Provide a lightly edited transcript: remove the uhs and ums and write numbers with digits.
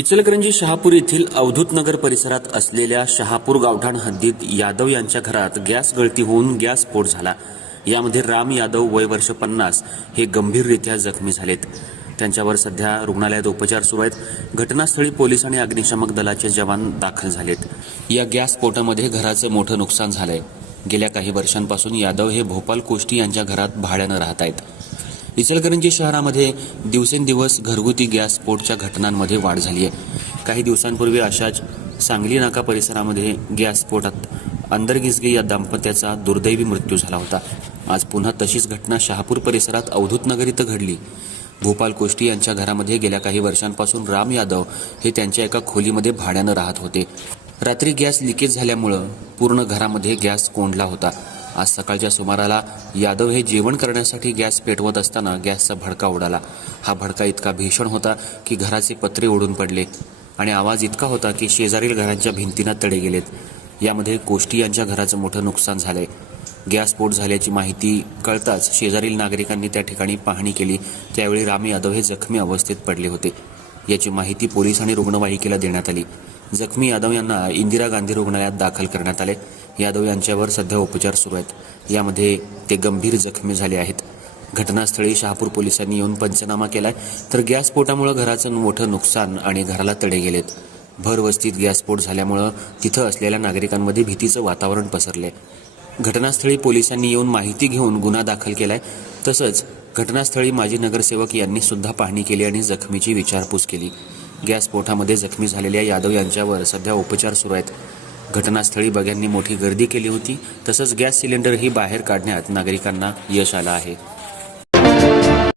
इचलकरंजी शहापूर येथील अवधूत नगर परिसरात असलेल्या शहापूर गावठाण हद्दीत यादव यांच्या घरात गॅस गळती होऊन गॅस स्फोट झाला। यामध्ये राम यादव वय वर्ष 50 हे गंभीररित्या जखमी झालेत। त्यांच्यावर सध्या रुग्णालयात उपचार सुरू आहेत। घटनास्थळी पोलीस आणि अग्निशमक दलाचे जवान दाखल झालेत। या गॅस स्फोटामध्ये घराचं मोठं नुकसान झालंय। गेल्या काही वर्षांपासून यादव हे भोपाल कोष्टी यांच्या घरात भाड्यानं राहत आहेत। इचलकरंजी शहरामध्ये दिवसेंदिवस घरगुती गॅस स्फोटच्या घटनांमध्ये वाढ झाली आहे। काही दिवसांपूर्वी अशाच सांगली नाका परिसरामध्ये गॅस स्फोटात अंदरगिजगे या दाम्पत्याचा दुर्दैवी मृत्यू झाला होता। आज पुन्हा तशीच घटना शहापूर परिसरात अवधूत नगर इथं घडली। भोपाल कोष्टी यांच्या घरामध्ये गेल्या काही वर्षांपासून राम यादव हे त्यांच्या एका खोलीमध्ये भाड्यानं राहत होते। रात्री गॅस लिकेज झाल्यामुळे पूर्ण घरामध्ये गॅस कोंडला होता। आज सकाळच्या सुमाराला यादव हे जेवण करण्यासाठी गॅस पेटवत असताना गॅसचा भडका उडाला। हा भडका इतका भीषण होता की घराचे पत्रे उडून पडले आणि आवाज इतका होता की शेजारील घरांच्या भिंतींना तडे गेलेत। यामध्ये कोष्टी यांच्या घराचं मोठं नुकसान झालंय। गॅस स्फोट झाल्याची माहिती कळताच शेजारील नागरिकांनी त्या ठिकाणी पाहणी केली। त्यावेळी राम यादव हे जखमी अवस्थेत पडले होते। याची माहिती पोलीस आणि रुग्णवाहिकेला देण्यात आली। जखमी यादव यांना इंदिरा गांधी रुग्णालयात दाखल करण्यात आले। यादव यांच्यावर सध्या उपचार सुरू आहेत। यामध्ये ते गंभीर जखमी झाले आहेत। घटनास्थळी शहापूर पोलिसांनी येऊन पंचनामा केलाय। तर गॅस स्फोटामुळे घराचं मोठं नुकसान आणि घराला तडे गेलेत। भरवस्तीत गॅस स्फोट झाल्यामुळे तिथं असलेल्या नागरिकांमध्ये भीतीचं वातावरण पसरले। घटनास्थळी पोलिसांनी येऊन माहिती घेऊन गुन्हा दाखल केलाय। तसंच घटनास्थळी माजी नगरसेवक यांनी सुद्धा पाहणी केली आणि जखमीची विचारपूस केली। गॅस स्फोटामध्ये जखमी झालेल्या यादव यांच्यावर सध्या उपचार सुरू आहेत। घटनास्थळी बघ्यांनी मोठी गर्दी केली होती। तसंच गॅस सिलेंडरही बाहेर काढण्यात नागरिकांना यश आलं आहे।